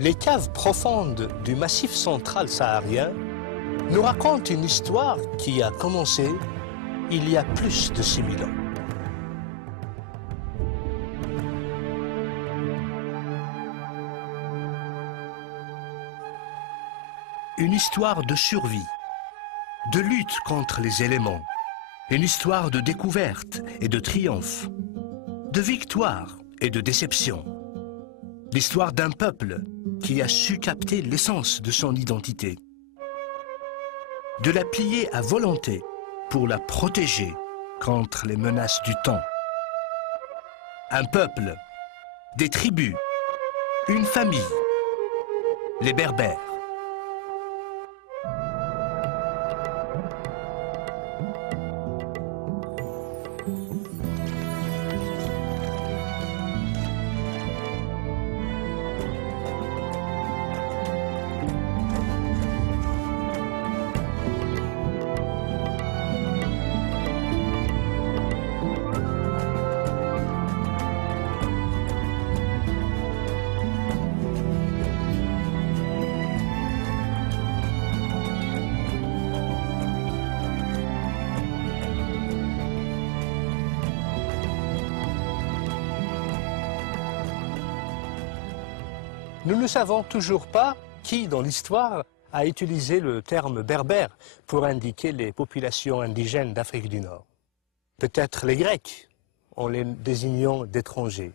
Les caves profondes du massif central saharien nous racontent une histoire qui a commencé il y a plus de 6000 ans. Une histoire de survie, de lutte contre les éléments, une histoire de découverte et de triomphe, de victoire et de déception. L'histoire d'un peuple qui a su capter l'essence de son identité, de la plier à volonté pour la protéger contre les menaces du temps. Un peuple, des tribus, une famille, les Berbères. Nous ne savons toujours pas qui, dans l'histoire, a utilisé le terme berbère pour indiquer les populations indigènes d'Afrique du Nord. Peut-être les Grecs, en les désignant d'étrangers,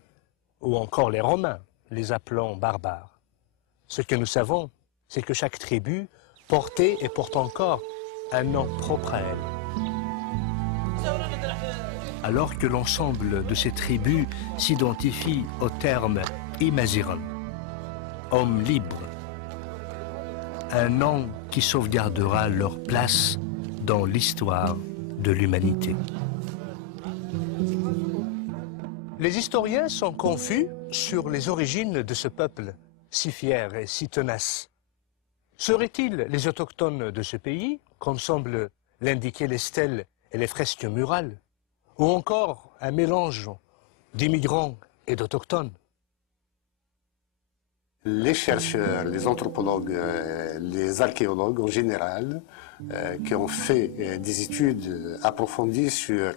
ou encore les Romains, les appelant barbares. Ce que nous savons, c'est que chaque tribu portait et porte encore un nom propre à elle. Alors que l'ensemble de ces tribus s'identifie au terme Imaziran, homme libre, un nom qui sauvegardera leur place dans l'histoire de l'humanité. Les historiens sont confus sur les origines de ce peuple, si fier et si tenace. Seraient-ils les autochtones de ce pays, comme semblent l'indiquer les stèles et les fresques murales, ou encore un mélange d'immigrants et d'autochtones? Les chercheurs, les anthropologues, les archéologues en général, qui ont fait des études approfondies sur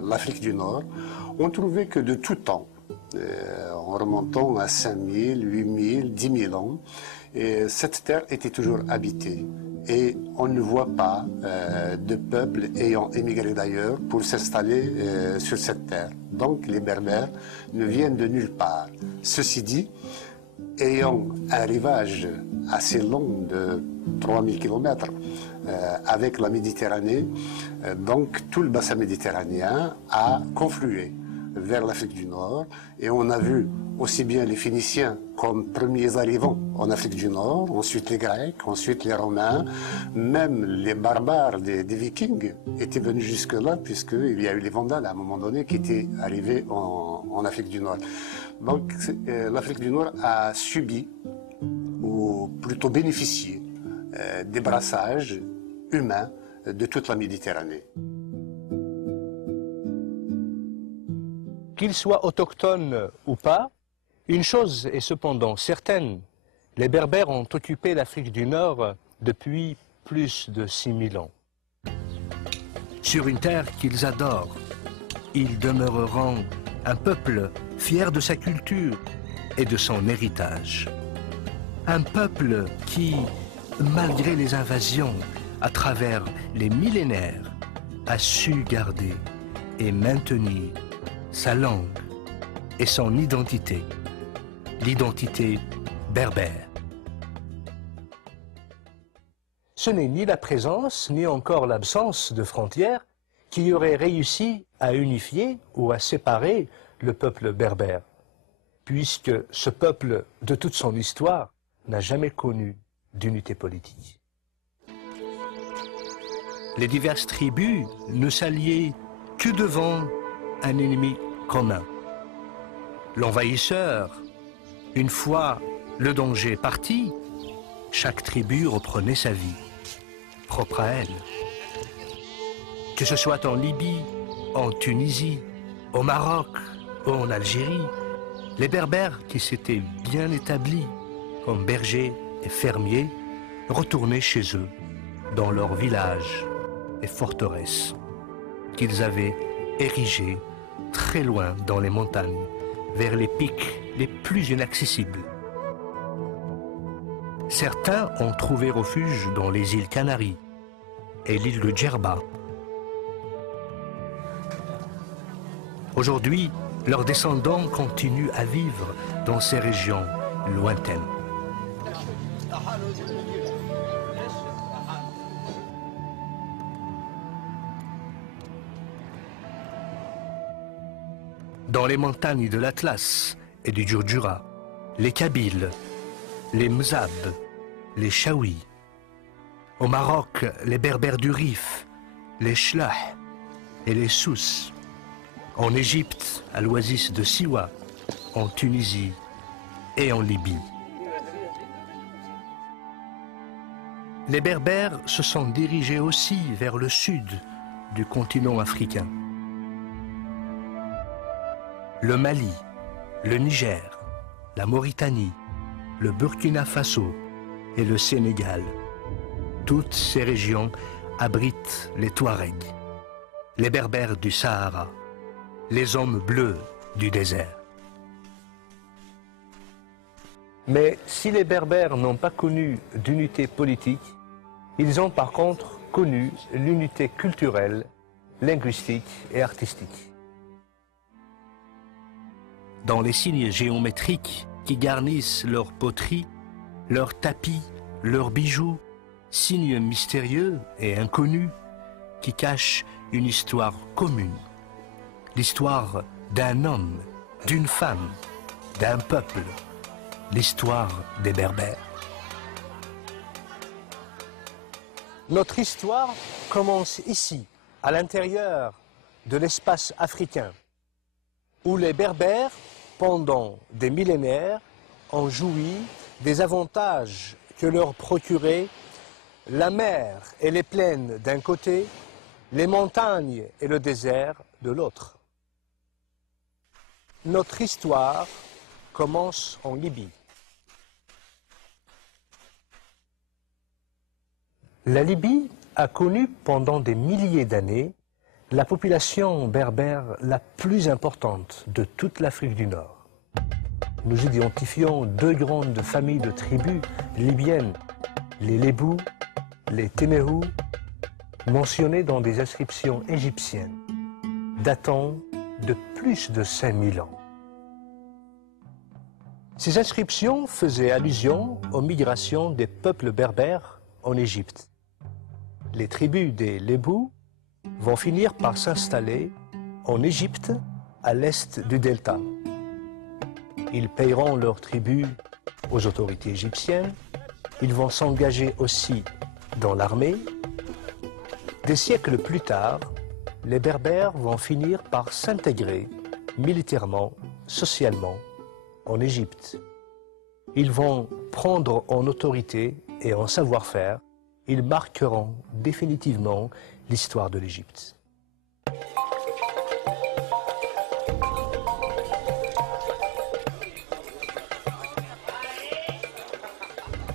l'Afrique du Nord, ont trouvé que de tout temps, en remontant à 5000, 8000, 10 000 ans, cette terre était toujours habitée. Et on ne voit pas de peuple ayant émigré d'ailleurs pour s'installer sur cette terre. Donc les Berbères ne viennent de nulle part. Ceci dit, ayant un rivage assez long de 3000 km avec la Méditerranée, donc tout le bassin méditerranéen a conflué vers l'Afrique du Nord, et on a vu aussi bien les Phéniciens comme premiers arrivants en Afrique du Nord, ensuite les Grecs, ensuite les Romains, même les barbares des Vikings étaient venus jusque-là, puisqu'il y a eu les Vandales à un moment donné qui étaient arrivés en Afrique du Nord. Donc l'Afrique du Nord a subi, ou plutôt bénéficié, des brassages humains de toute la Méditerranée. Qu'ils soient autochtones ou pas, une chose est cependant certaine, les Berbères ont occupé l'Afrique du Nord depuis plus de 6000 ans. Sur une terre qu'ils adorent, ils demeureront un peuple fier de sa culture et de son héritage. Un peuple qui, malgré les invasions, à travers les millénaires, a su garder et maintenir sa langue et son identité, l'identité berbère. Ce n'est ni la présence, ni encore l'absence de frontières qui aurait réussi à unifier ou à séparer le peuple berbère, puisque ce peuple, de toute son histoire, n'a jamais connu d'unité politique. Les diverses tribus ne s'alliaient que devant un ennemi commun. L'envahisseur, une fois le danger parti, chaque tribu reprenait sa vie, propre à elle. Que ce soit en Libye, en Tunisie, au Maroc ou en Algérie, Les Berbères qui s'étaient bien établis comme bergers et fermiers retournaient chez eux, dans leurs villages et forteresses qu'ils avaient érigés très loin dans les montagnes, vers les pics les plus inaccessibles. Certains ont trouvé refuge dans les îles Canaries et l'île de Djerba. Aujourd'hui, leurs descendants continuent à vivre dans ces régions lointaines. Dans les montagnes de l'Atlas et du Djurdjura, les Kabyles, les Mzab, les Chaouis. Au Maroc, les Berbères du Rif, les Chlah et les Souss. En Égypte, à l'oasis de Siwa, en Tunisie et en Libye. Les Berbères se sont dirigés aussi vers le sud du continent africain. Le Mali, le Niger, la Mauritanie, le Burkina Faso et le Sénégal. Toutes ces régions abritent les Touaregs, les Berbères du Sahara, les hommes bleus du désert. Mais si les Berbères n'ont pas connu d'unité politique, ils ont par contre connu l'unité culturelle, linguistique et artistique. Dans les signes géométriques qui garnissent leurs poteries, leurs tapis, leurs bijoux, signes mystérieux et inconnus qui cachent une histoire commune. L'histoire d'un homme, d'une femme, d'un peuple, l'histoire des Berbères. Notre histoire commence ici, à l'intérieur de l'espace africain, où les Berbères, pendant des millénaires, ont joui des avantages que leur procuraient la mer et les plaines d'un côté, les montagnes et le désert de l'autre. Notre histoire commence en Libye. La Libye a connu pendant des milliers d'années la population berbère la plus importante de toute l'Afrique du Nord. Nous identifions deux grandes familles de tribus libyennes, les Lébous, les Téméhous, mentionnées dans des inscriptions égyptiennes, datant de plus de 5000 ans. Ces inscriptions faisaient allusion aux migrations des peuples berbères en Égypte. Les tribus des Lébous vont finir par s'installer en Égypte, à l'est du delta. Ils payeront leur tribut aux autorités égyptiennes. Ils vont s'engager aussi dans l'armée. Des siècles plus tard, les Berbères vont finir par s'intégrer militairement, socialement, en Égypte. Ils vont prendre en autorité et en savoir-faire. Ils marqueront définitivement l'histoire de l'Égypte.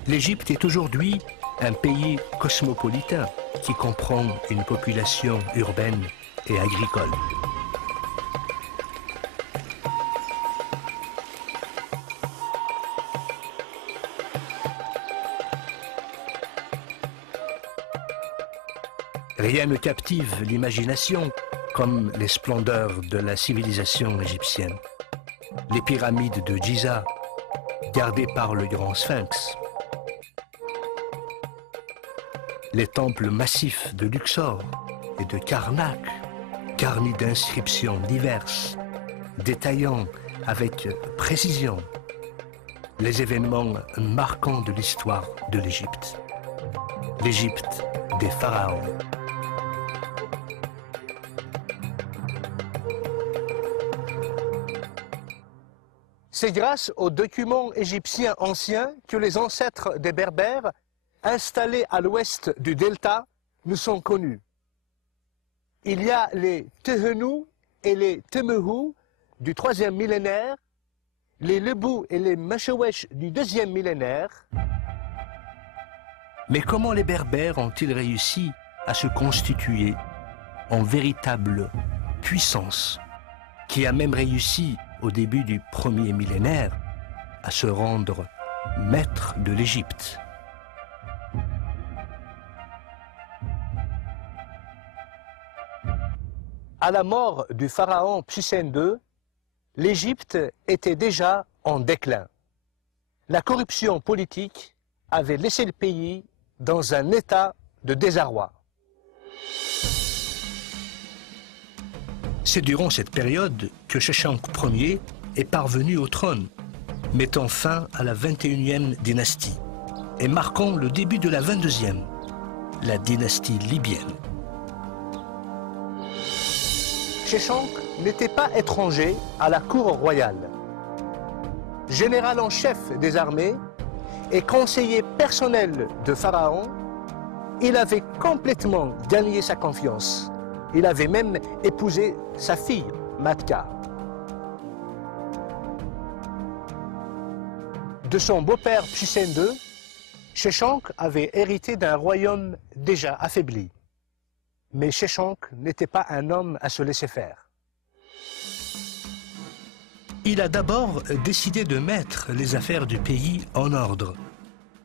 L'Égypte est aujourd'hui un pays cosmopolitain qui comprend une population urbaine et agricole. Rien ne captive l'imagination comme les splendeurs de la civilisation égyptienne. Les pyramides de Giza, gardées par le grand sphinx. Les temples massifs de Luxor et de Karnak, garnis d'inscriptions diverses, détaillant avec précision les événements marquants de l'histoire de l'Égypte. L'Égypte des pharaons. C'est grâce aux documents égyptiens anciens que les ancêtres des Berbères, installés à l'ouest du delta, nous sont connus. Il y a les Tehenou et les Temehou du 3e millénaire les Lebou et les Machewesh du 2e millénaire. Mais comment les Berbères ont-ils réussi à se constituer en véritable puissance, qui a même réussi au début du 1er millénaire à se rendre maître de l'Égypte? À la mort du pharaon Psusen II, l'Égypte était déjà en déclin. La corruption politique avait laissé le pays dans un état de désarroi. C'est durant cette période que Sheshonq Ier est parvenu au trône, mettant fin à la 21e dynastie et marquant le début de la 22e, la dynastie libyenne. Sheshonq n'était pas étranger à la cour royale. Général en chef des armées et conseiller personnel de Pharaon, il avait complètement gagné sa confiance. Il avait même épousé sa fille, Matka. De son beau-père Psusen II, Sheshonq avait hérité d'un royaume déjà affaibli. Mais Sheshonq n'était pas un homme à se laisser faire. Il a d'abord décidé de mettre les affaires du pays en ordre,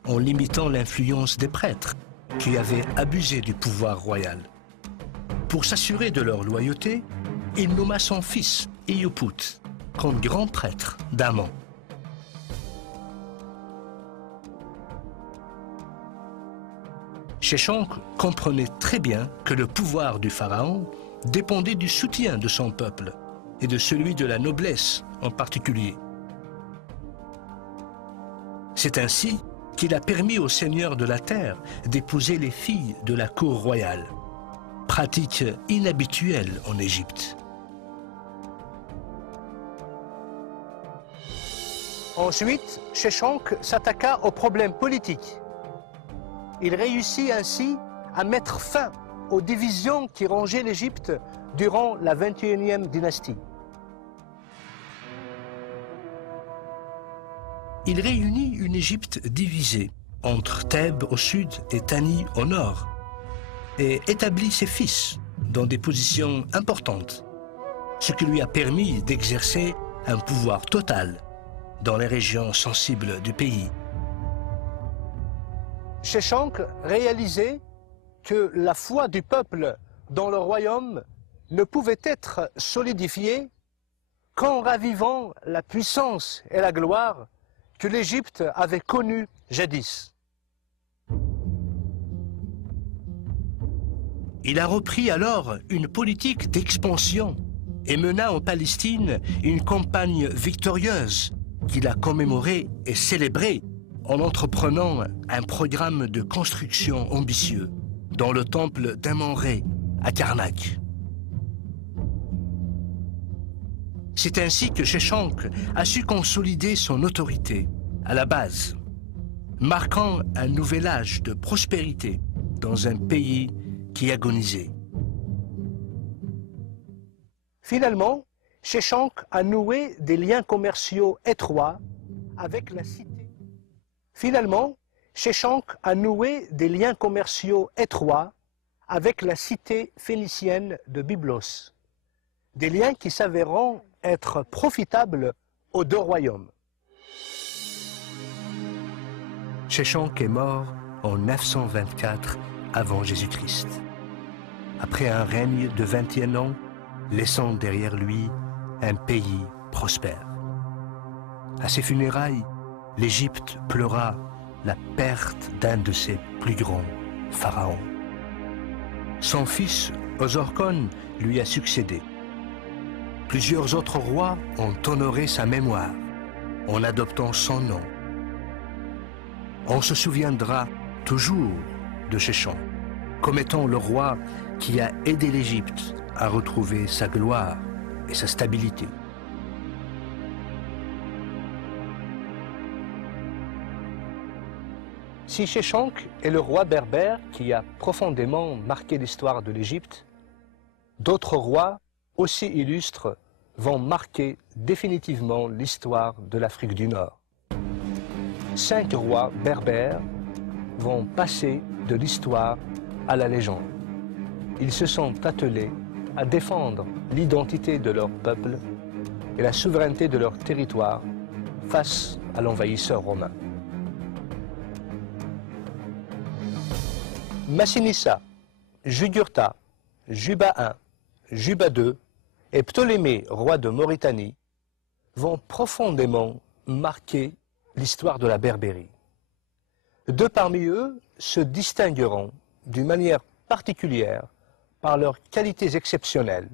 en limitant l'influence des prêtres qui avaient abusé du pouvoir royal. Pour s'assurer de leur loyauté, il nomma son fils, Iyuput, comme grand prêtre d'Amon. Sheshonq comprenait très bien que le pouvoir du pharaon dépendait du soutien de son peuple et de celui de la noblesse en particulier. C'est ainsi qu'il a permis aux seigneurs de la terre d'épouser les filles de la cour royale, pratique inhabituelle en Égypte. Ensuite, Sheshonq s'attaqua aux problèmes politiques. Il réussit ainsi à mettre fin aux divisions qui rongeaient l'Égypte durant la 21e dynastie. Il réunit une Égypte divisée entre Thèbes au sud et Tani au nord et établit ses fils dans des positions importantes, ce qui lui a permis d'exercer un pouvoir total dans les régions sensibles du pays. Sheshonq réalisait que la foi du peuple dans le royaume ne pouvait être solidifiée qu'en ravivant la puissance et la gloire que l'Égypte avait connues jadis. Il a repris alors une politique d'expansion et mena en Palestine une campagne victorieuse qu'il a commémorée et célébrée en entreprenant un programme de construction ambitieux dans le temple d'Amon-Ré à Karnak. C'est ainsi que Sheshonq a su consolider son autorité à la base, marquant un nouvel âge de prospérité dans un pays qui agonisait. Finalement, Sheshonq a noué des liens commerciaux étroits avec la cité. Finalement, Sheshonq a noué des liens commerciaux étroits avec la cité phénicienne de Byblos, des liens qui s'avéreront être profitables aux deux royaumes. Sheshonq est mort en 924 avant Jésus-Christ, après un règne de 21 ans, laissant derrière lui un pays prospère. À ses funérailles, l'Égypte pleura la perte d'un de ses plus grands pharaons. Son fils, Osorkon, lui a succédé. Plusieurs autres rois ont honoré sa mémoire en adoptant son nom. On se souviendra toujours de Sheshonq comme étant le roi qui a aidé l'Égypte à retrouver sa gloire et sa stabilité. Si Sheshonq est le roi berbère qui a profondément marqué l'histoire de l'Égypte, d'autres rois aussi illustres vont marquer définitivement l'histoire de l'Afrique du Nord. 5 rois berbères vont passer de l'histoire à la légende. Ils se sont attelés à défendre l'identité de leur peuple et la souveraineté de leur territoire face à l'envahisseur romain. Massinissa, Jugurtha, Juba I, Juba II et Ptolémée, roi de Mauritanie, vont profondément marquer l'histoire de la Berbérie. 2 parmi eux se distingueront d'une manière particulière par leurs qualités exceptionnelles,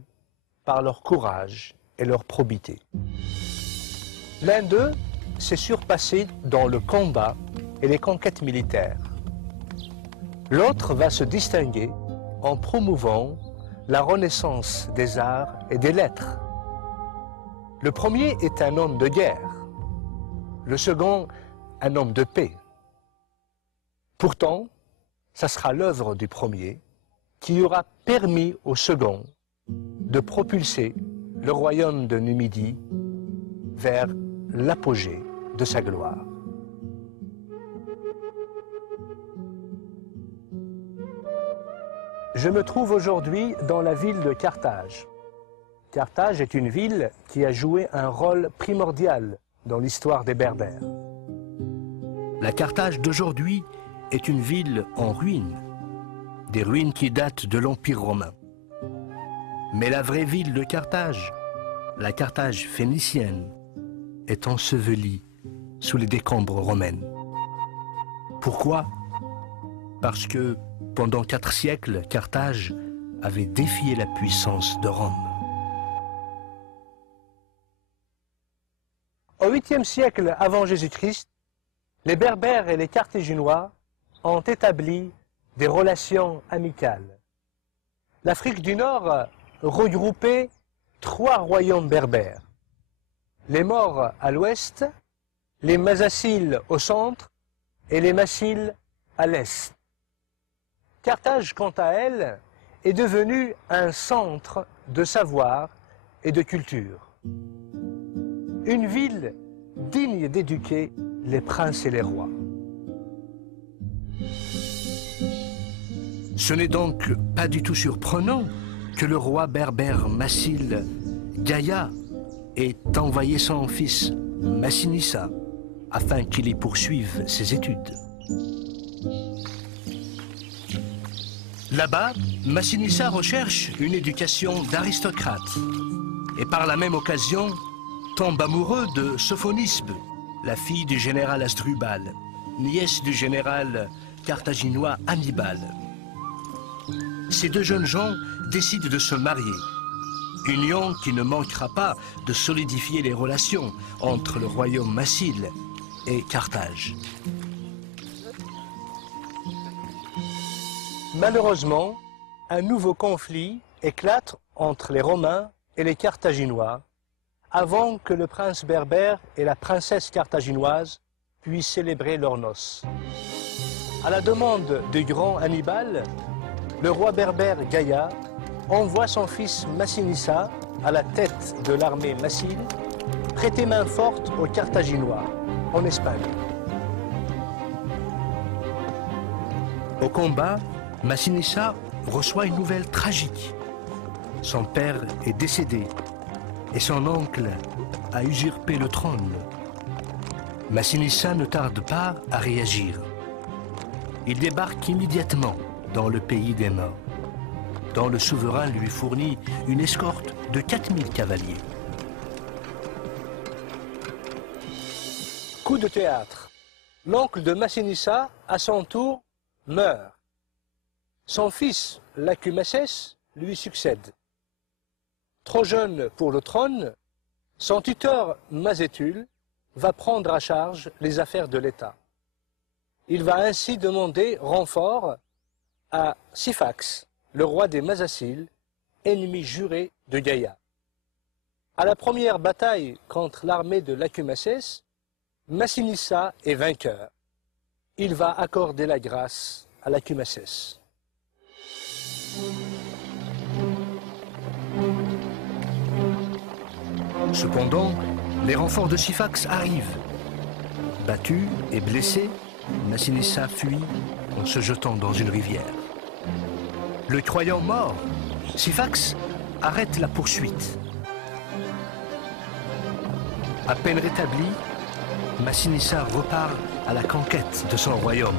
par leur courage et leur probité. L'un d'eux s'est surpassé dans le combat et les conquêtes militaires. L'autre va se distinguer en promouvant la renaissance des arts et des lettres. Le premier est un homme de guerre, le second un homme de paix. Pourtant, ça sera l'œuvre du premier qui aura permis au second de propulser le royaume de Numidie vers l'apogée de sa gloire. Je me trouve aujourd'hui dans la ville de Carthage. Carthage est une ville qui a joué un rôle primordial dans l'histoire des Berbères. La Carthage d'aujourd'hui est une ville en ruine, des ruines qui datent de l'Empire romain. Mais la vraie ville de Carthage, la Carthage phénicienne, est ensevelie sous les décombres romaines. Pourquoi? Parce que pendant 4 siècles, Carthage avait défié la puissance de Rome. Au 8e siècle avant Jésus-Christ, les Berbères et les Carthaginois ont établi des relations amicales. L'Afrique du Nord regroupait 3 royaumes berbères. Les Maures à l'ouest, les Masaciles au centre et les Massiles à l'est. Carthage, quant à elle, est devenue un centre de savoir et de culture. Une ville digne d'éduquer les princes et les rois. Ce n'est donc pas du tout surprenant que le roi berbère Massile Gaïa ait envoyé son fils Massinissa afin qu'il y poursuive ses études. Là-bas, Massinissa recherche une éducation d'aristocrate et par la même occasion tombe amoureux de Sophonisbe, la fille du général Asdrubal, nièce du général carthaginois Hannibal. Ces 2 jeunes gens décident de se marier, union qui ne manquera pas de solidifier les relations entre le royaume massile et Carthage. Malheureusement, un nouveau conflit éclate entre les Romains et les Carthaginois avant que le prince berbère et la princesse carthaginoise puissent célébrer leurs noces. À la demande du grand Hannibal, le roi berbère Gaïa envoie son fils Massinissa à la tête de l'armée massile prêter main forte aux Carthaginois en Espagne. Au combat, Massinissa reçoit une nouvelle tragique. Son père est décédé et son oncle a usurpé le trône. Massinissa ne tarde pas à réagir. Il débarque immédiatement dans le pays des morts, dont le souverain lui fournit une escorte de 4000 cavaliers. Coup de théâtre. L'oncle de Massinissa, à son tour, meurt. Son fils, Lacumaces, lui succède. Trop jeune pour le trône, son tuteur Mazétul va prendre à charge les affaires de l'État. Il va ainsi demander renfort à Syphax, le roi des Masaciles, ennemi juré de Gaïa. À la première bataille contre l'armée de Lacumaces, Massinissa est vainqueur. Il va accorder la grâce à Lacumaces. Cependant, les renforts de Syphax arrivent. Battu et blessé, Massinissa fuit en se jetant dans une rivière. Le croyant mort, Syphax arrête la poursuite. À peine rétabli, Massinissa repart à la conquête de son royaume.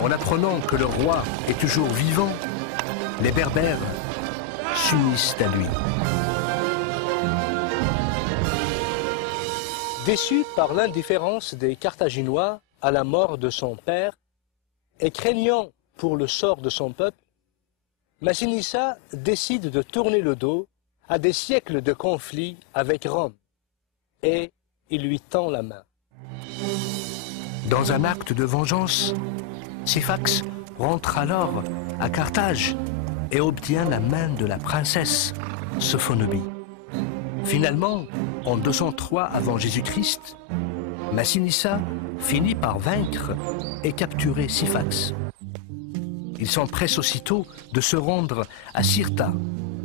En apprenant que le roi est toujours vivant, les Berbères s'unissent à lui. Déçu par l'indifférence des Carthaginois à la mort de son père et craignant pour le sort de son peuple, Massinissa décide de tourner le dos à des siècles de conflits avec Rome et il lui tend la main. Dans un acte de vengeance, Syphax rentre alors à Carthage et obtient la main de la princesse Sophonobie. Finalement, en 203 avant Jésus-Christ, Massinissa finit par vaincre et capturer Syphax. Il s'empresse aussitôt de se rendre à Cirta,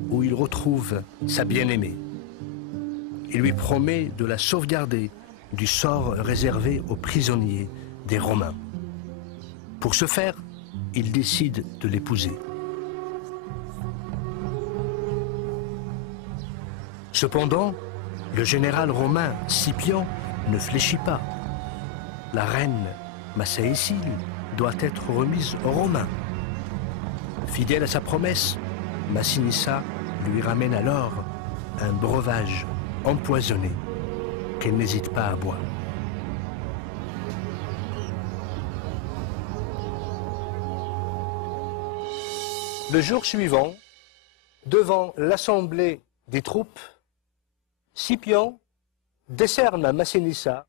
où il retrouve sa bien-aimée. Il lui promet de la sauvegarder du sort réservé aux prisonniers des Romains. Pour ce faire, il décide de l'épouser. Cependant, le général romain Scipion ne fléchit pas. La reine Massaécile doit être remise aux Romains. Fidèle à sa promesse, Massinissa lui ramène alors un breuvage empoisonné qu'elle n'hésite pas à boire. Le jour suivant, devant l'assemblée des troupes, Scipion décerne à Massinissa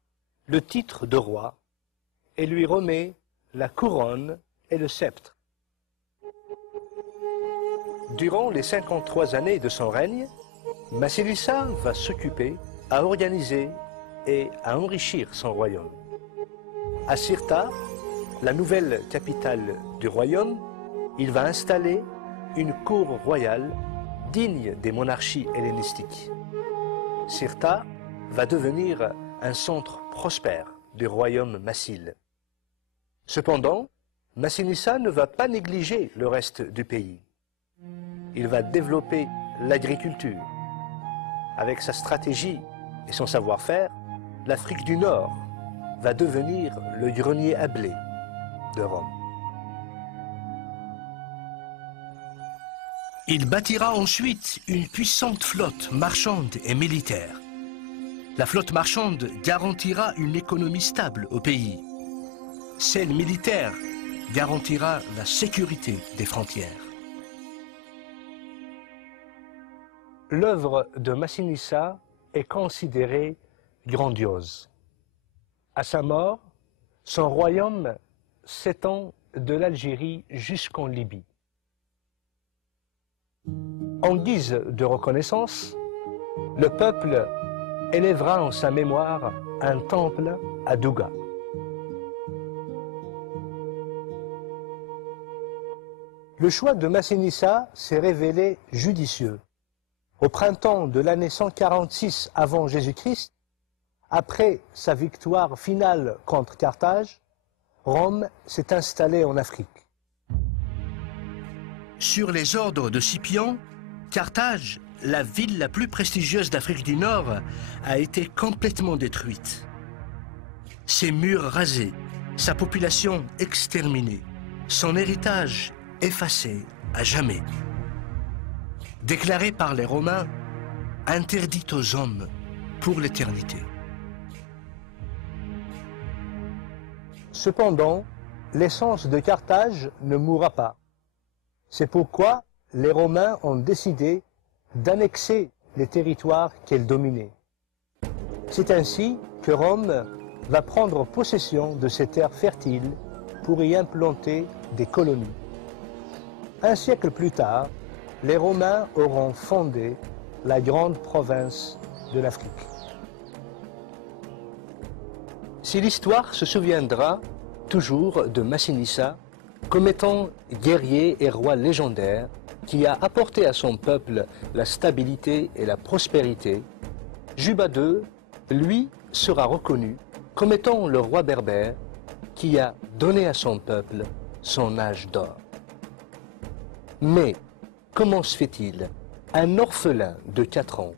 le titre de roi et lui remet la couronne et le sceptre. Durant les 53 années de son règne, Massinissa va s'occuper à organiser et à enrichir son royaume. À Cirta, la nouvelle capitale du royaume, il va installer une cour royale digne des monarchies hellénistiques. Cirta va devenir un centre prospère du royaume massile. Cependant, Massinissa ne va pas négliger le reste du pays. Il va développer l'agriculture. Avec sa stratégie et son savoir-faire, l'Afrique du Nord va devenir le grenier à blé de Rome. Il bâtira ensuite une puissante flotte marchande et militaire. La flotte marchande garantira une économie stable au pays. Celle militaire garantira la sécurité des frontières. L'œuvre de Massinissa est considérée grandiose. À sa mort, son royaume s'étend de l'Algérie jusqu'en Libye. En guise de reconnaissance, le peuple élèvera en sa mémoire un temple à Douga. Le choix de Massinissa s'est révélé judicieux. Au printemps de l'année 146 avant Jésus-Christ, après sa victoire finale contre Carthage, Rome s'est installée en Afrique. Sur les ordres de Scipion, Carthage, la ville la plus prestigieuse d'Afrique du Nord, a été complètement détruite. Ses murs rasés, sa population exterminée, son héritage effacé à jamais. Déclaré par les Romains, interdit aux hommes pour l'éternité. Cependant, l'essence de Carthage ne mourra pas. C'est pourquoi les Romains ont décidé d'annexer les territoires qu'elle dominait. C'est ainsi que Rome va prendre possession de ces terres fertiles pour y implanter des colonies. Un siècle plus tard, les Romains auront fondé la grande province de l'Afrique. Si l'histoire se souviendra toujours de Massinissa comme étant guerrier et roi légendaire qui a apporté à son peuple la stabilité et la prospérité, Juba II, lui, sera reconnu comme étant le roi berbère qui a donné à son peuple son âge d'or. Mais comment se fait-il un orphelin de 4 ans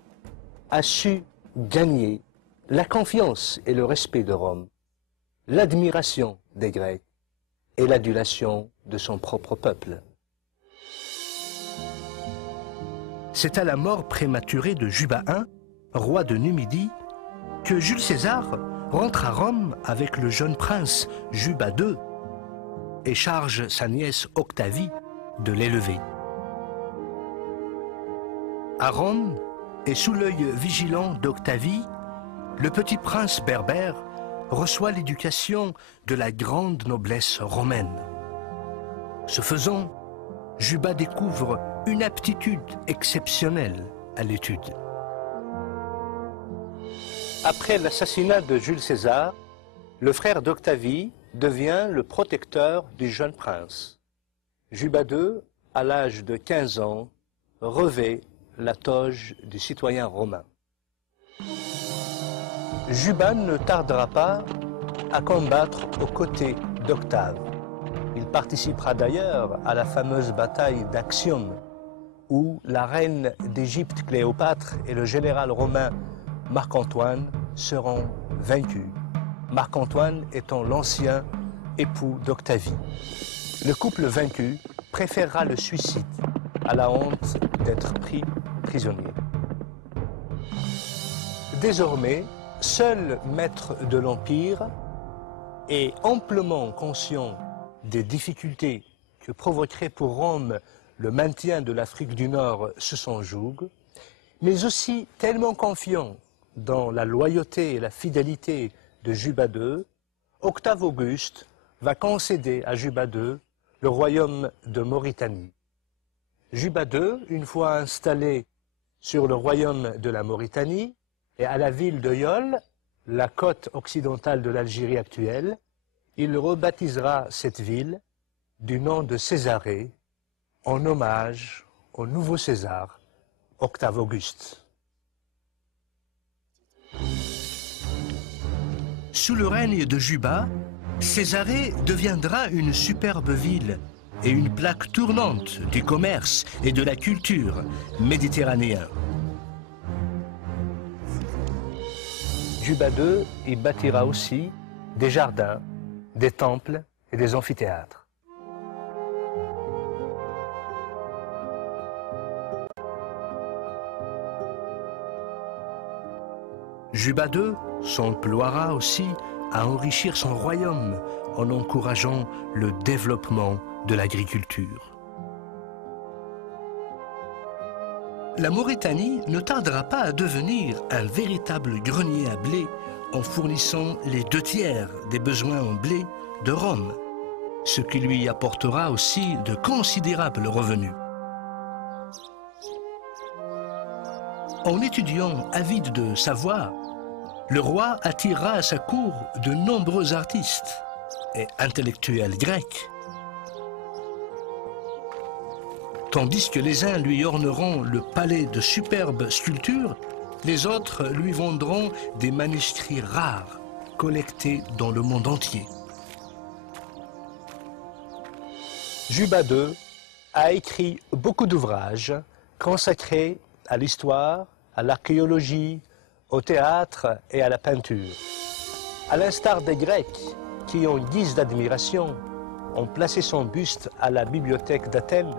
a su gagner la confiance et le respect de Rome, l'admiration des Grecs et l'adulation de son propre peuple? C'est à la mort prématurée de Juba I, roi de Numidie, que Jules César rentre à Rome avec le jeune prince Juba II et charge sa nièce Octavie de l'élever. À Rome, et sous l'œil vigilant d'Octavie, le petit prince berbère reçoit l'éducation de la grande noblesse romaine. Ce faisant, Juba découvre une aptitude exceptionnelle à l'étude. Après l'assassinat de Jules César, le frère d'Octavie devient le protecteur du jeune prince. Juba II, à l'âge de 15 ans, revêt la toge du citoyen romain. Juba ne tardera pas à combattre aux côtés d'Octave. Il participera d'ailleurs à la fameuse bataille d'Actium, où la reine d'Égypte Cléopâtre et le général romain Marc-Antoine seront vaincus. Marc-Antoine étant l'ancien époux d'Octavie. Le couple vaincu préférera le suicide à la honte d'être pris prisonnier. Désormais, seul maître de l'Empire et amplement conscient des difficultés que provoquerait pour Rome le maintien de l'Afrique du Nord sous son joug, mais aussi tellement confiant dans la loyauté et la fidélité de Juba II, Octave Auguste va concéder à Juba II le royaume de Mauritanie. Juba II, une fois installé sur le royaume de la Mauritanie et à la ville de Yol, la côte occidentale de l'Algérie actuelle, il rebaptisera cette ville du nom de Césarée, en hommage au nouveau César, Octave Auguste. Sous le règne de Juba, Césarée deviendra une superbe ville et une plaque tournante du commerce et de la culture méditerranéen. Juba II y bâtira aussi des jardins, des temples et des amphithéâtres. Juba II s'emploiera aussi à enrichir son royaume en encourageant le développement de l'agriculture. La Mauritanie ne tardera pas à devenir un véritable grenier à blé en fournissant les 2/3 des besoins en blé de Rome, ce qui lui apportera aussi de considérables revenus. En étudiant avide de savoir, le roi attirera à sa cour de nombreux artistes et intellectuels grecs, tandis que les uns lui orneront le palais de superbes sculptures, les autres lui vendront des manuscrits rares collectés dans le monde entier. Juba II a écrit beaucoup d'ouvrages consacrés à l'histoire, à l'archéologie, au théâtre et à la peinture. À l'instar des Grecs qui, en guise d'admiration, ont placé son buste à la bibliothèque d'Athènes,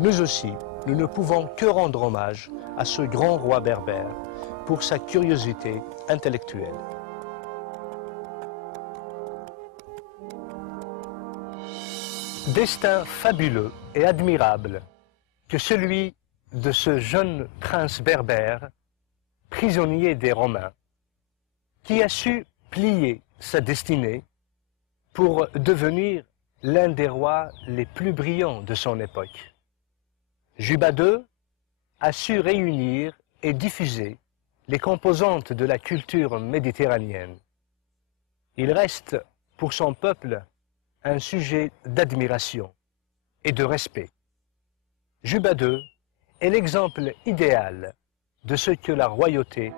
nous aussi, nous ne pouvons que rendre hommage à ce grand roi berbère pour sa curiosité intellectuelle. Destin fabuleux et admirable que celui de ce jeune prince berbère, prisonnier des Romains, qui a su plier sa destinée pour devenir l'un des rois les plus brillants de son époque. Juba II a su réunir et diffuser les composantes de la culture méditerranéenne. Il reste pour son peuple un sujet d'admiration et de respect. Juba II est l'exemple idéal de ce que la royauté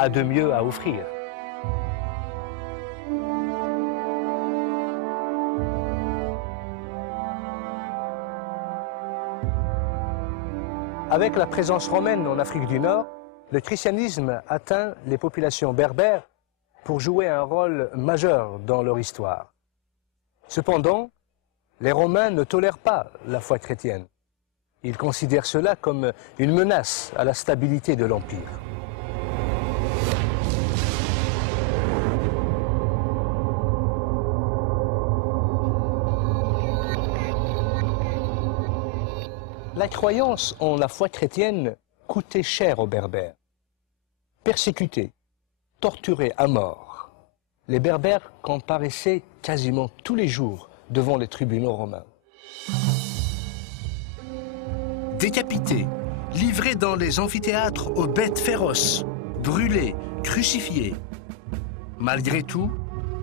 a de mieux à offrir. Avec la présence romaine en Afrique du Nord, le christianisme atteint les populations berbères pour jouer un rôle majeur dans leur histoire. Cependant, les Romains ne tolèrent pas la foi chrétienne. Ils considèrent cela comme une menace à la stabilité de l'Empire. La croyance en la foi chrétienne coûtait cher aux Berbères. Persécutés, torturés à mort, les Berbères comparaissaient quasiment tous les jours devant les tribunaux romains. Décapités, livrés dans les amphithéâtres aux bêtes féroces, brûlés, crucifiés. Malgré tout,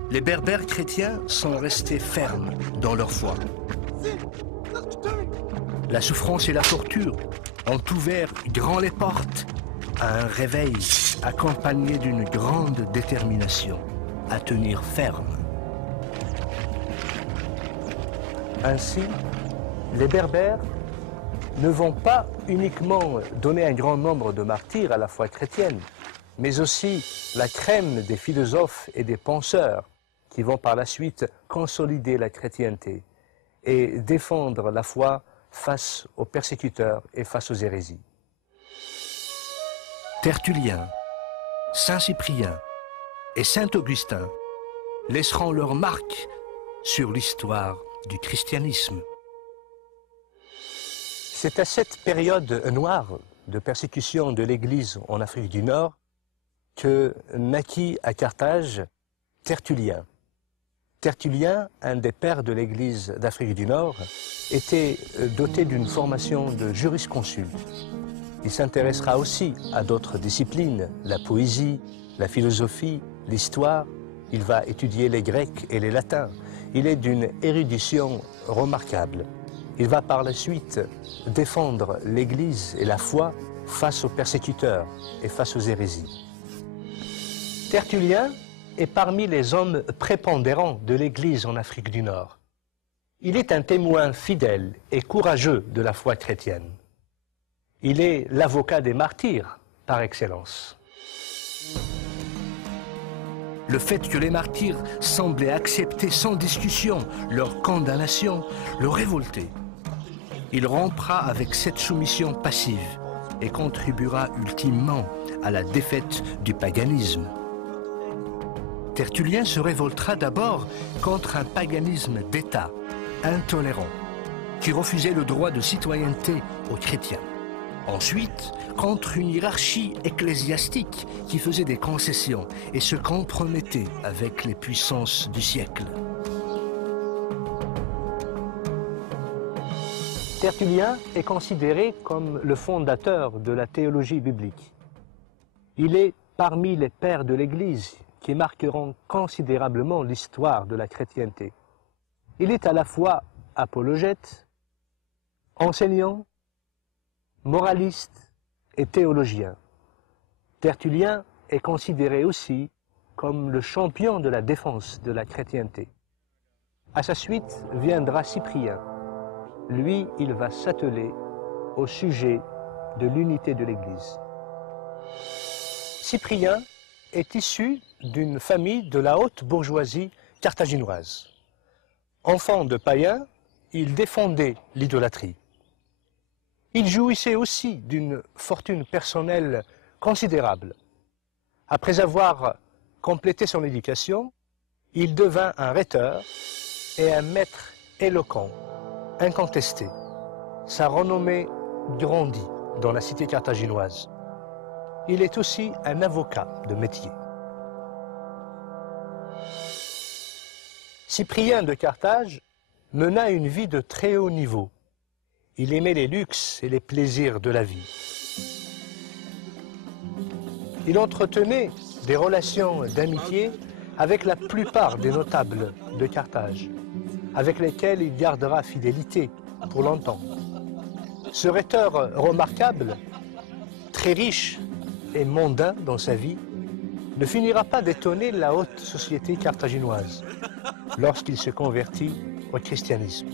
les Berbères chrétiens sont restés fermes dans leur foi. La souffrance et la torture ont ouvert grand les portes à un réveil accompagné d'une grande détermination à tenir ferme. Ainsi, les Berbères ne vont pas uniquement donner un grand nombre de martyrs à la foi chrétienne, mais aussi la crème des philosophes et des penseurs qui vont par la suite consolider la chrétienté et défendre la foi face aux persécuteurs et face aux hérésies. Tertullien, Saint Cyprien et Saint Augustin laisseront leur marque sur l'histoire du christianisme. C'est à cette période noire de persécution de l'Église en Afrique du Nord que naquit à Carthage Tertullien. Tertullien, un des pères de l'Église d'Afrique du Nord, était doté d'une formation de jurisconsulte. Il s'intéressera aussi à d'autres disciplines, la poésie, la philosophie, l'histoire. Il va étudier les Grecs et les Latins. Il est d'une érudition remarquable. Il va par la suite défendre l'Église et la foi face aux persécuteurs et face aux hérésies. Tertullien est parmi les hommes prépondérants de l'Église en Afrique du Nord. Il est un témoin fidèle et courageux de la foi chrétienne. Il est l'avocat des martyrs par excellence. Le fait que les martyrs semblaient accepter sans discussion leur condamnation le révoltait. Il rompra avec cette soumission passive et contribuera ultimement à la défaite du paganisme. Tertullien se révoltera d'abord contre un paganisme d'État intolérant qui refusait le droit de citoyenneté aux chrétiens. Ensuite, contre une hiérarchie ecclésiastique qui faisait des concessions et se compromettait avec les puissances du siècle. Tertullien est considéré comme le fondateur de la théologie biblique. Il est parmi les pères de l'Église qui marqueront considérablement l'histoire de la chrétienté. Il est à la fois apologète, enseignant, moraliste et théologien. Tertullien est considéré aussi comme le champion de la défense de la chrétienté. À sa suite viendra Cyprien. Lui, il va s'atteler au sujet de l'unité de l'Église. Cyprien est issu d'une famille de la haute bourgeoisie carthaginoise. Enfant de païens, il défendait l'idolâtrie. Il jouissait aussi d'une fortune personnelle considérable. Après avoir complété son éducation, il devint un rhéteur et un maître éloquent, incontesté. Sa renommée grandit dans la cité carthaginoise. Il est aussi un avocat de métier. Cyprien de Carthage mena une vie de très haut niveau. Il aimait les luxes et les plaisirs de la vie. Il entretenait des relations d'amitié avec la plupart des notables de Carthage, avec lesquels il gardera fidélité pour longtemps. Ce rhéteur remarquable, très riche et mondain dans sa vie, ne finira pas d'étonner la haute société carthaginoise lorsqu'il se convertit au christianisme.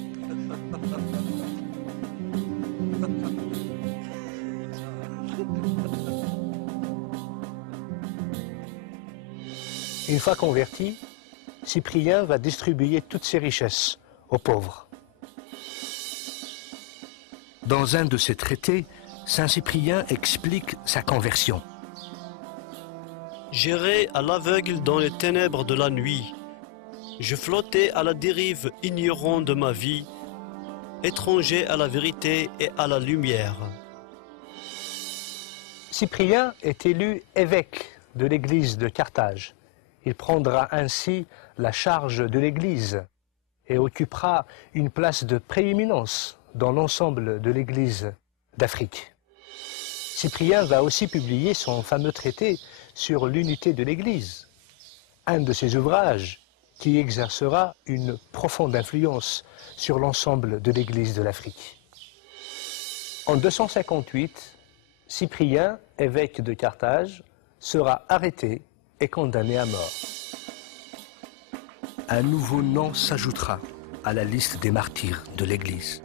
Une fois converti, Cyprien va distribuer toutes ses richesses aux pauvres. Dans un de ses traités, Saint Cyprien explique sa conversion. J'errais à l'aveugle dans les ténèbres de la nuit. Je flottais à la dérive, ignorant de ma vie, étranger à la vérité et à la lumière. Cyprien est élu évêque de l'église de Carthage. Il prendra ainsi la charge de l'église et occupera une place de prééminence dans l'ensemble de l'église d'Afrique. Cyprien va aussi publier son fameux traité sur l'unité de l'église, un de ses ouvrages qui exercera une profonde influence sur l'ensemble de l'église de l'Afrique. En 258, Cyprien, évêque de Carthage, sera arrêté et condamné à mort. Un nouveau nom s'ajoutera à la liste des martyrs de l'Église.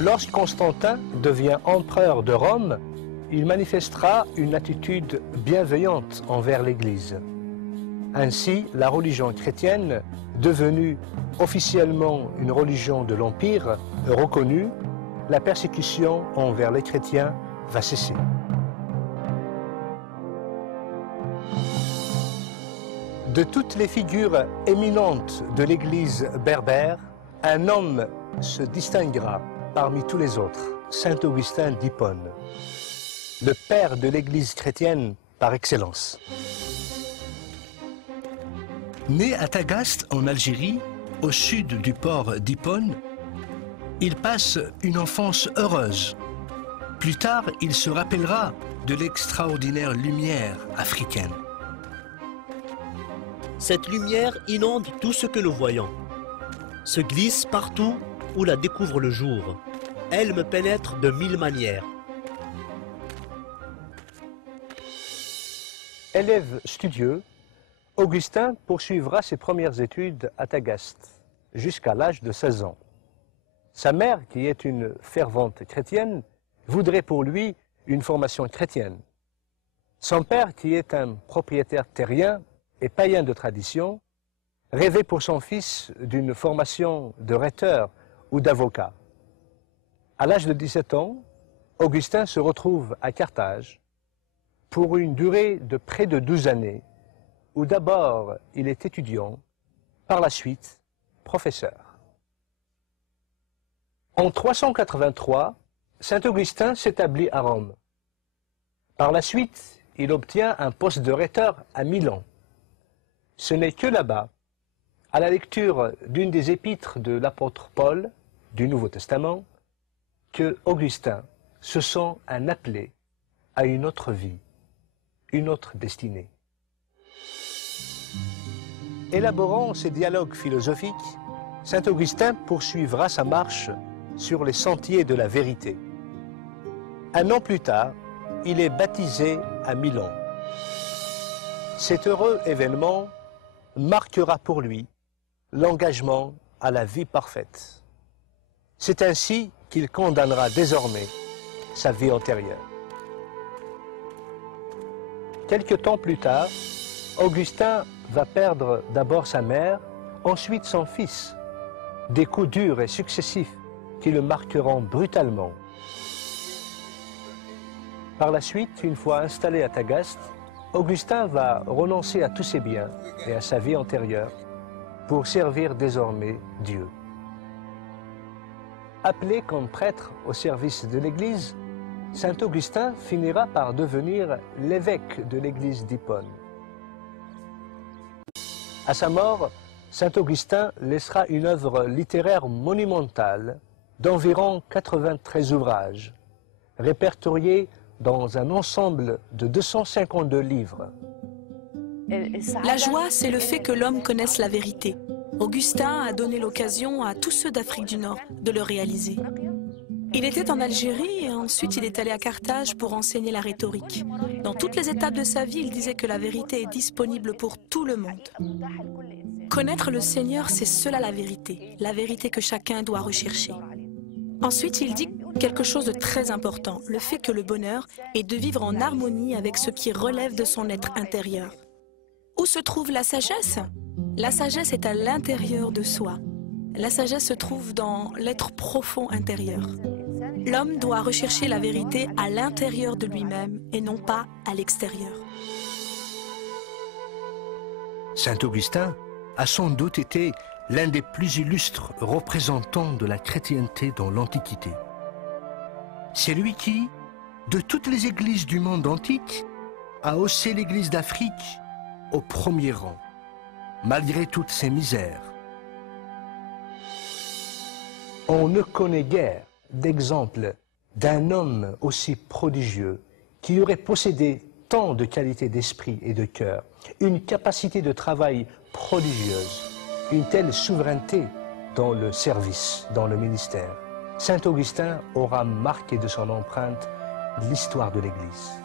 Lorsque Constantin devient empereur de Rome, il manifestera une attitude bienveillante envers l'Église. Ainsi, la religion chrétienne, devenue officiellement une religion de l'Empire, reconnue, la persécution envers les chrétiens va cesser. De toutes les figures éminentes de l'Église berbère, un homme se distinguera parmi tous les autres, Saint Augustin d'Hippone, le père de l'Église chrétienne par excellence. Né à Tagaste, en Algérie, au sud du port d'Hippone, il passe une enfance heureuse. Plus tard, il se rappellera de l'extraordinaire lumière africaine. Cette lumière inonde tout ce que nous voyons, se glisse partout où la découvre le jour. Elle me pénètre de 1000 manières. Élève studieux, Augustin poursuivra ses premières études à Tagaste jusqu'à l'âge de 16 ans. Sa mère, qui est une fervente chrétienne, voudrait pour lui une formation chrétienne. Son père, qui est un propriétaire terrien et païen de tradition, rêvait pour son fils d'une formation de rhéteur ou d'avocat. À l'âge de 17 ans, Augustin se retrouve à Carthage pour une durée de près de 12 années, où d'abord il est étudiant, par la suite professeur. En 383, Saint Augustin s'établit à Rome. Par la suite, il obtient un poste de rhéteur à Milan. Ce n'est que là-bas, à la lecture d'une des épîtres de l'apôtre Paul du Nouveau Testament, que Augustin se sent un appelé à une autre vie, une autre destinée. Élaborant ses dialogues philosophiques, Saint Augustin poursuivra sa marche sur les sentiers de la vérité. Un an plus tard, il est baptisé à Milan. Cet heureux événement marquera pour lui l'engagement à la vie parfaite. C'est ainsi qu'il condamnera désormais sa vie antérieure. Quelque temps plus tard, Augustin va perdre d'abord sa mère, ensuite son fils, des coups durs et successifs qui le marqueront brutalement. Par la suite, une fois installé à Tagaste, Augustin va renoncer à tous ses biens et à sa vie antérieure pour servir désormais Dieu. Appelé comme prêtre au service de l'Église, Saint Augustin finira par devenir l'évêque de l'Église d'Hippone. À sa mort, Saint Augustin laissera une œuvre littéraire monumentale d'environ 93 ouvrages, répertoriés dans un ensemble de 252 livres. La joie, c'est le fait que l'homme connaisse la vérité. Augustin a donné l'occasion à tous ceux d'Afrique du Nord de le réaliser. Il était en Algérie et ensuite il est allé à Carthage pour enseigner la rhétorique. Dans toutes les étapes de sa vie, il disait que la vérité est disponible pour tout le monde. Connaître le Seigneur, c'est cela la vérité que chacun doit rechercher. Ensuite, il dit quelque chose de très important, le fait que le bonheur est de vivre en harmonie avec ce qui relève de son être intérieur. Où se trouve la sagesse? La sagesse est à l'intérieur de soi. La sagesse se trouve dans l'être profond intérieur. L'homme doit rechercher la vérité à l'intérieur de lui-même et non pas à l'extérieur. Saint Augustin a sans doute été l'un des plus illustres représentants de la chrétienté dans l'Antiquité. C'est lui qui, de toutes les églises du monde antique, a haussé l'Église d'Afrique au premier rang, malgré toutes ses misères. On ne connaît guère d'exemple d'un homme aussi prodigieux qui aurait possédé tant de qualités d'esprit et de cœur, une capacité de travail prodigieuse, une telle souveraineté dans le service, dans le ministère. Saint Augustin aura marqué de son empreinte l'histoire de l'Église.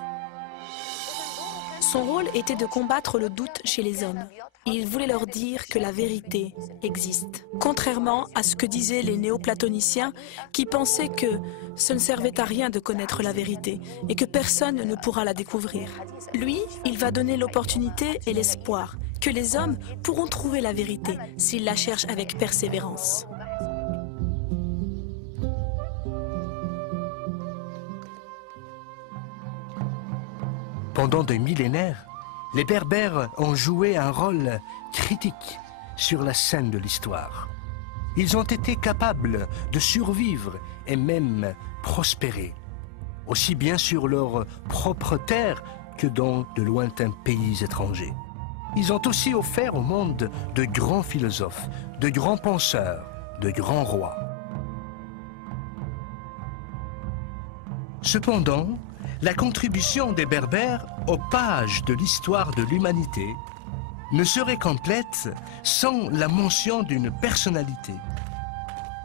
Son rôle était de combattre le doute chez les hommes. Il voulait leur dire que la vérité existe. Contrairement à ce que disaient les néoplatoniciens qui pensaient que ce ne servait à rien de connaître la vérité et que personne ne pourra la découvrir. Lui, il va donner l'opportunité et l'espoir que les hommes pourront trouver la vérité s'ils la cherchent avec persévérance. Pendant des millénaires, les Berbères ont joué un rôle critique sur la scène de l'histoire. Ils ont été capables de survivre et même prospérer, aussi bien sur leur propre terre que dans de lointains pays étrangers. Ils ont aussi offert au monde de grands philosophes, de grands penseurs, de grands rois. Cependant, la contribution des Berbères aux pages de l'histoire de l'humanité ne serait complète sans la mention d'une personnalité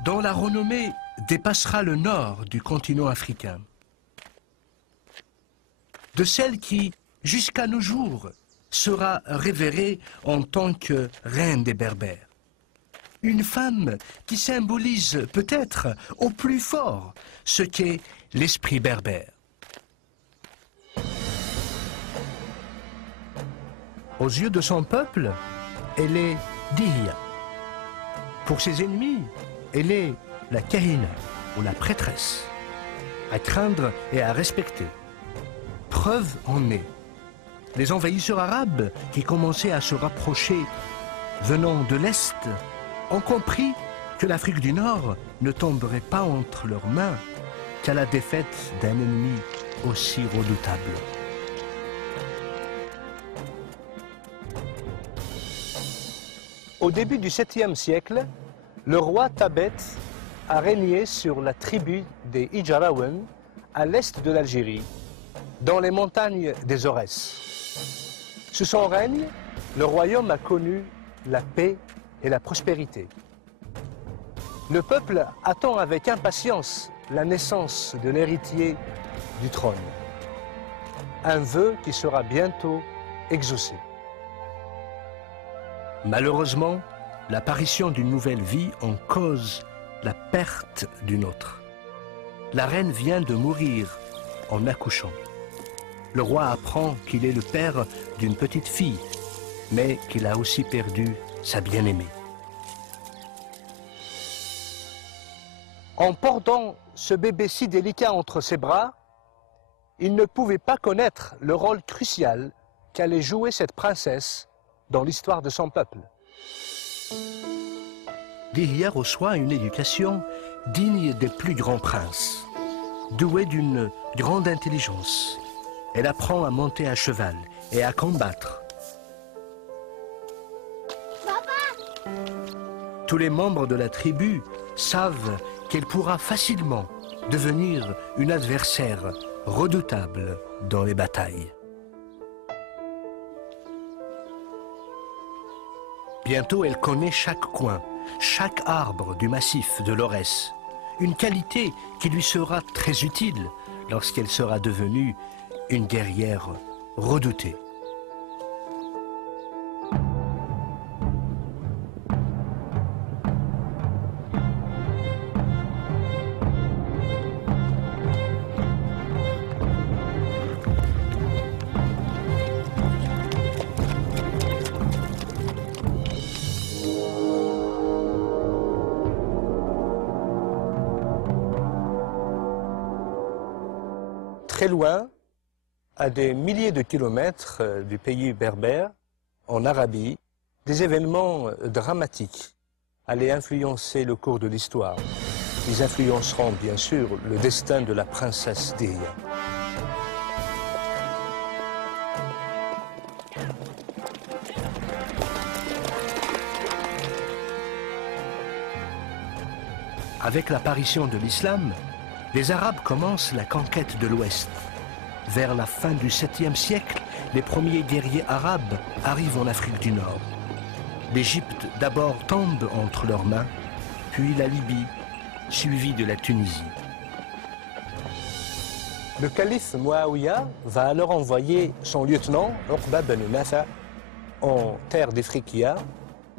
dont la renommée dépassera le nord du continent africain. De celle qui, jusqu'à nos jours, sera révérée en tant que reine des Berbères. Une femme qui symbolise peut-être au plus fort ce qu'est l'esprit berbère. Aux yeux de son peuple, elle est Dihia. Pour ses ennemis, elle est la Kahina, ou la prêtresse, à craindre et à respecter. Preuve en est. Les envahisseurs arabes qui commençaient à se rapprocher venant de l'Est ont compris que l'Afrique du Nord ne tomberait pas entre leurs mains qu'à la défaite d'un ennemi aussi redoutable. Au début du 7e siècle, le roi Tabet a régné sur la tribu des Ijarawen à l'est de l'Algérie, dans les montagnes des Aurès. Sous son règne, le royaume a connu la paix et la prospérité. Le peuple attend avec impatience la naissance de l'héritier du trône. Un vœu qui sera bientôt exaucé. Malheureusement, l'apparition d'une nouvelle vie en cause la perte d'une autre. La reine vient de mourir en accouchant. Le roi apprend qu'il est le père d'une petite fille, mais qu'il a aussi perdu sa bien-aimée. En portant ce bébé si délicat entre ses bras, il ne pouvait pas connaître le rôle crucial qu'allait jouer cette princesse dans l'histoire de son peuple. Dihia reçoit une éducation digne des plus grands princes. Douée d'une grande intelligence, elle apprend à monter à cheval et à combattre. Papa! Tous les membres de la tribu savent qu'elle pourra facilement devenir une adversaire redoutable dans les batailles. Bientôt, elle connaît chaque coin, chaque arbre du massif de l'Aurès. une qualité qui lui sera très utile lorsqu'elle sera devenue une guerrière redoutée. Très loin, à des milliers de kilomètres du pays berbère, en Arabie, des événements dramatiques allaient influencer le cours de l'histoire. Ils influenceront bien sûr le destin de la princesse Dihya. Avec l'apparition de l'islam, les Arabes commencent la conquête de l'Ouest. Vers la fin du 7e siècle, les premiers guerriers arabes arrivent en Afrique du Nord. L'Égypte d'abord tombe entre leurs mains, puis la Libye, suivie de la Tunisie. Le calife Muawiyah va alors envoyer son lieutenant, Uqba ibn Nafa', en terre d'Ifriqiya.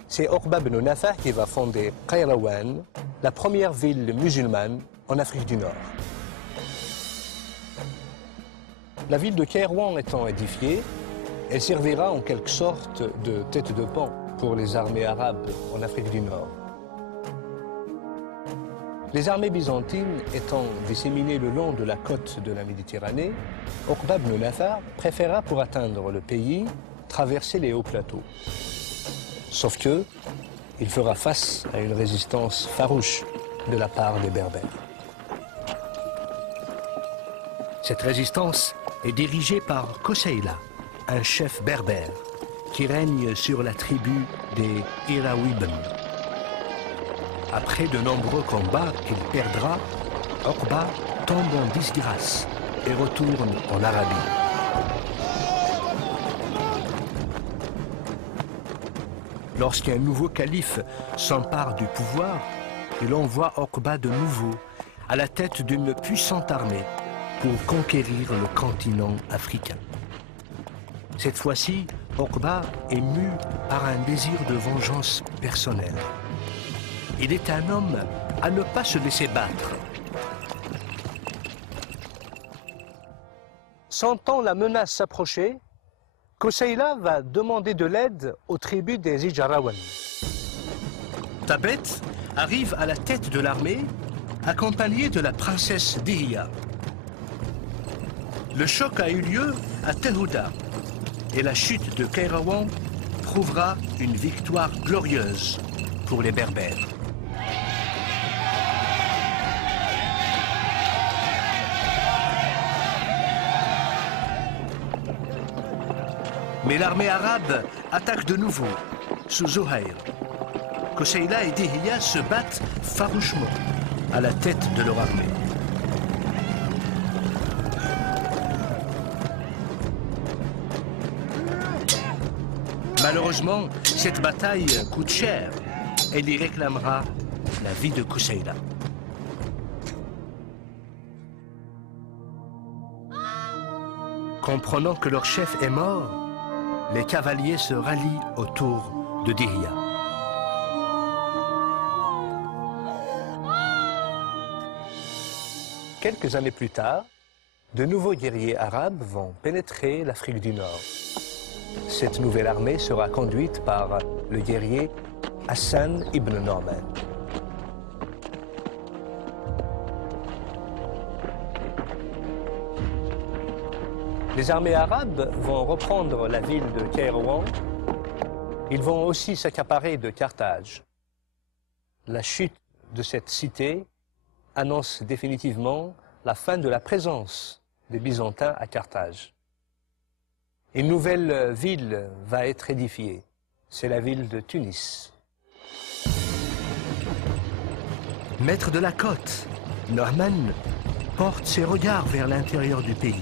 C'est Uqba ibn Nafa' qui va fonder Qayrawan, la première ville musulmane en Afrique du Nord. La ville de Kairouan étant édifiée, elle servira en quelque sorte de tête de pont pour les armées arabes en Afrique du Nord. Les armées byzantines étant disséminées le long de la côte de la Méditerranée, Uqba ibn Nafa' préféra pour atteindre le pays traverser les hauts plateaux. Sauf que il fera face à une résistance farouche de la part des Berbères. Cette résistance est dirigée par Koseila, un chef berbère qui règne sur la tribu des Irawibn. Après de nombreux combats qu'il perdra, Uqba tombe en disgrâce et retourne en Arabie. Lorsqu'un nouveau calife s'empare du pouvoir, il envoie Uqba de nouveau à la tête d'une puissante armée pour conquérir le continent africain. Cette fois-ci, Uqba est mu par un désir de vengeance personnelle. Il est un homme à ne pas se laisser battre. Sentant la menace s'approcher, Koseila va demander de l'aide aux tribus des Ijarawan. Tabet arrive à la tête de l'armée, accompagné de la princesse Dihya. Le choc a eu lieu à Tehouda et la chute de Kairouan prouvera une victoire glorieuse pour les Berbères. Mais l'armée arabe attaque de nouveau, sous Zuhair. Koseila et Dihya se battent farouchement à la tête de leur armée. Malheureusement, cette bataille coûte cher. Elle y réclamera la vie de Koseila. Comprenant que leur chef est mort, les cavaliers se rallient autour de Dihya. Quelques années plus tard, de nouveaux guerriers arabes vont pénétrer l'Afrique du Nord. Cette nouvelle armée sera conduite par le guerrier Hassan ibn Norman. Les armées arabes vont reprendre la ville de Kairouan. Ils vont aussi s'accaparer de Carthage. La chute de cette cité annonce définitivement la fin de la présence des Byzantins à Carthage. Une nouvelle ville va être édifiée. C'est la ville de Tunis. Maître de la côte, Norman porte ses regards vers l'intérieur du pays,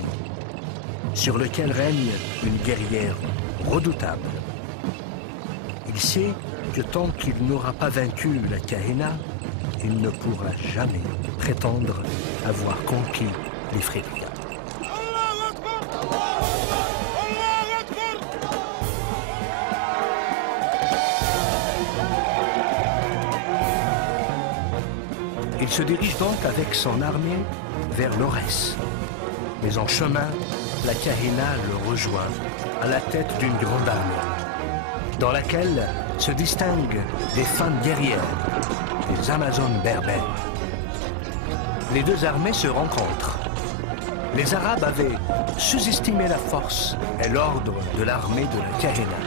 sur lequel règne une guerrière redoutable. Il sait que tant qu'il n'aura pas vaincu la Kahina, il ne pourra jamais prétendre avoir conquis l'Ifriqiya. Il se dirige donc avec son armée vers l'Aurès. Mais en chemin, la Kahina le rejoint à la tête d'une grande armée, dans laquelle se distinguent des femmes guerrières, des Amazones berbères. Les deux armées se rencontrent. Les Arabes avaient sous-estimé la force et l'ordre de l'armée de la Kahina.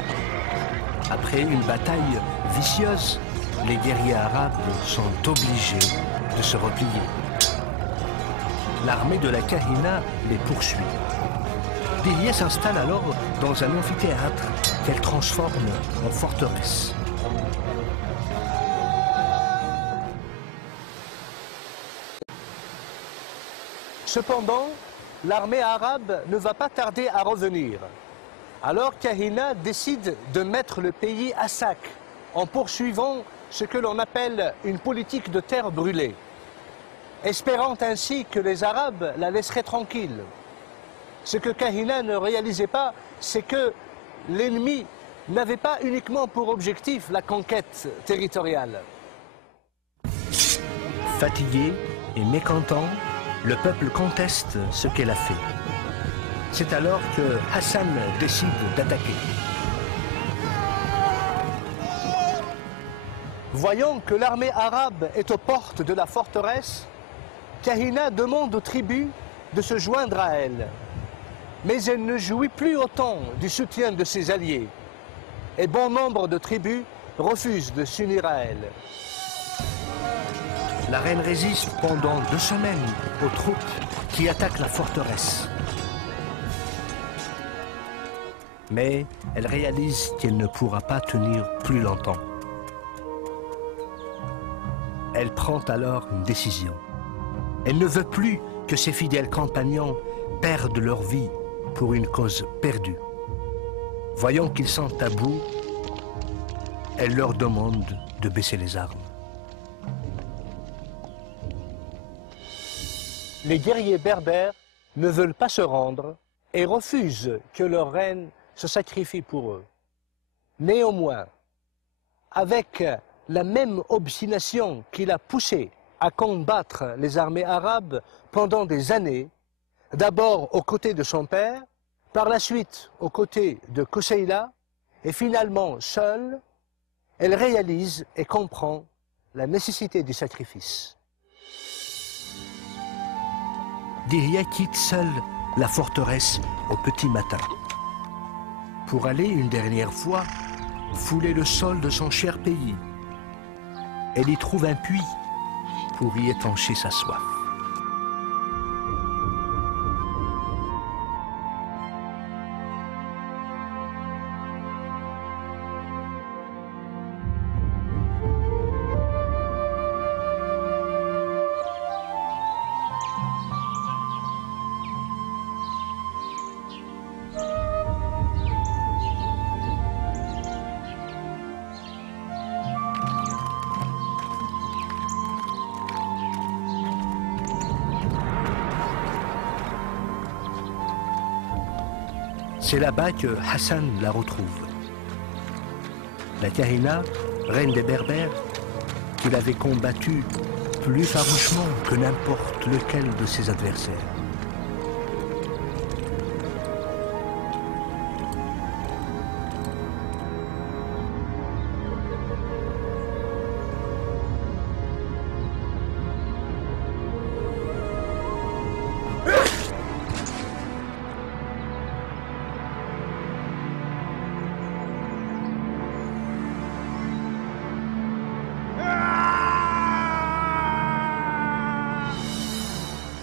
Après une bataille vicieuse, les guerriers arabes sont obligés de se replier. L'armée de la Kahina les poursuit. Dihya s'installe alors dans un amphithéâtre qu'elle transforme en forteresse. Cependant, l'armée arabe ne va pas tarder à revenir. Alors Kahina décide de mettre le pays à sac en poursuivant ce que l'on appelle une politique de terre brûlée, espérant ainsi que les Arabes la laisseraient tranquille. Ce que Kahina ne réalisait pas, c'est que l'ennemi n'avait pas uniquement pour objectif la conquête territoriale. Fatigué et mécontent, le peuple conteste ce qu'elle a fait. C'est alors que Hassan décide d'attaquer. Voyant que l'armée arabe est aux portes de la forteresse, Kahina demande aux tribus de se joindre à elle. Mais elle ne jouit plus autant du soutien de ses alliés. Et bon nombre de tribus refusent de s'unir à elle. La reine résiste pendant 2 semaines aux troupes qui attaquent la forteresse. Mais elle réalise qu'elle ne pourra pas tenir plus longtemps. Elle prend alors une décision. Elle ne veut plus que ses fidèles compagnons perdent leur vie pour une cause perdue. Voyant qu'ils sont à bout, elle leur demande de baisser les armes. Les guerriers berbères ne veulent pas se rendre et refusent que leur reine se sacrifie pour eux. Néanmoins, avec la même obstination qui l'a poussé à combattre les armées arabes pendant des années, d'abord aux côtés de son père, par la suite aux côtés de Koseila, et finalement seule, elle réalise et comprend la nécessité du sacrifice. Dihya quitte seule la forteresse au petit matin, pour aller une dernière fois fouler le sol de son cher pays. Elle y trouve un puits pour y étancher sa soif. C'est là-bas que Hassan la retrouve. La Kahina, reine des Berbères, qu'il avait combattue plus farouchement que n'importe lequel de ses adversaires.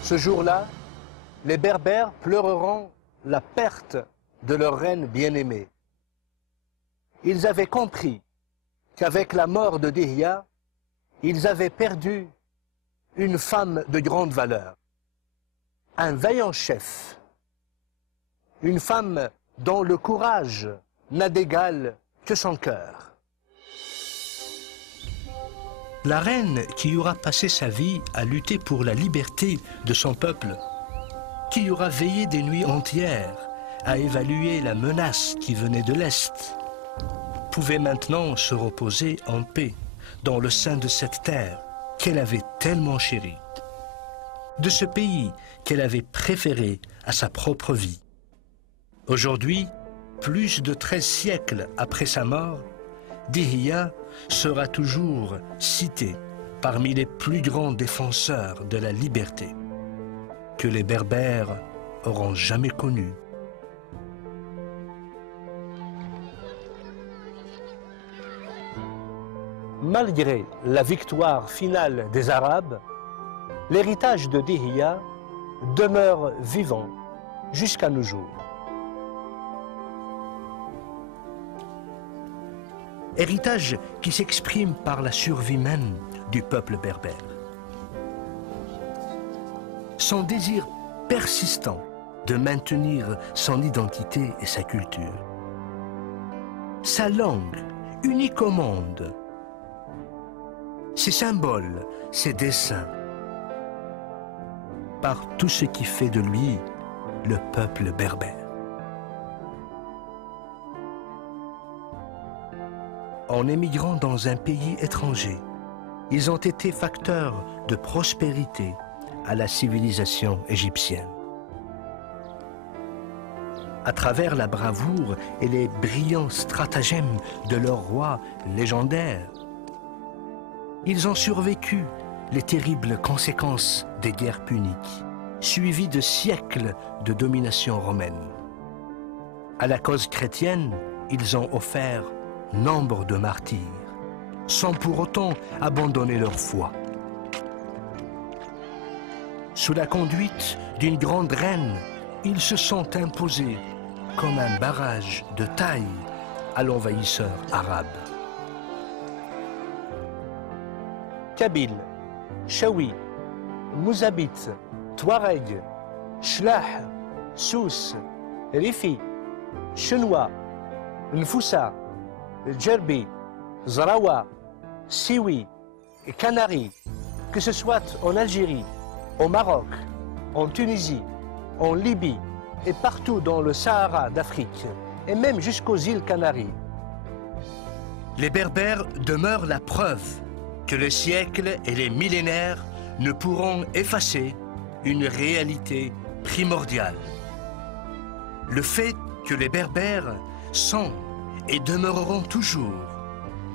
Ce jour-là, les Berbères pleureront la perte de leur reine bien-aimée. Ils avaient compris qu'avec la mort de Dihya, ils avaient perdu une femme de grande valeur, un vaillant chef, une femme dont le courage n'a d'égal que son cœur. La reine qui aura passé sa vie à lutter pour la liberté de son peuple, qui aura veillé des nuits entières à évaluer la menace qui venait de l'Est, pouvait maintenant se reposer en paix dans le sein de cette terre qu'elle avait tellement chérie, de ce pays qu'elle avait préféré à sa propre vie. Aujourd'hui, plus de 13 siècles après sa mort, Dihya sera toujours cité parmi les plus grands défenseurs de la liberté que les Berbères auront jamais connue. Malgré la victoire finale des Arabes, l'héritage de Dihya demeure vivant jusqu'à nos jours. Héritage qui s'exprime par la survie même du peuple berbère. Son désir persistant de maintenir son identité et sa culture. Sa langue, unique au monde. Ses symboles, ses dessins. Par tout ce qui fait de lui le peuple berbère. En émigrant dans un pays étranger, ils ont été facteurs de prospérité à la civilisation égyptienne. À travers la bravoure et les brillants stratagèmes de leurs rois légendaires, ils ont survécu les terribles conséquences des guerres puniques, suivies de siècles de domination romaine. À la cause chrétienne, ils ont offert nombre de martyrs, sans pour autant abandonner leur foi. Sous la conduite d'une grande reine, ils se sont imposés comme un barrage de taille à l'envahisseur arabe. Kabyle, Chaoui, Mouzabit, Touareg, Chlah, Souss, Rifi, Chenois, Nfoussa, Djerbi, Zarawa, Siwi et Canari, que ce soit en Algérie, au Maroc, en Tunisie, en Libye et partout dans le Sahara d'Afrique, et même jusqu'aux îles Canaries. Les Berbères demeurent la preuve que les siècles et les millénaires ne pourront effacer une réalité primordiale. Le fait que les Berbères sont et demeureront toujours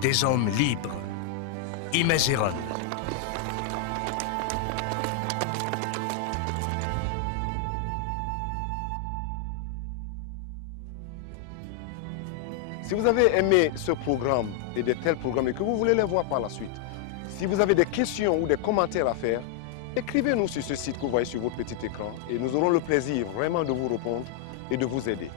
des hommes libres, Imazighen. Si vous avez aimé ce programme et de tels programmes et que vous voulez les voir par la suite, si vous avez des questions ou des commentaires à faire, écrivez-nous sur ce site que vous voyez sur votre petit écran et nous aurons le plaisir vraiment de vous répondre et de vous aider.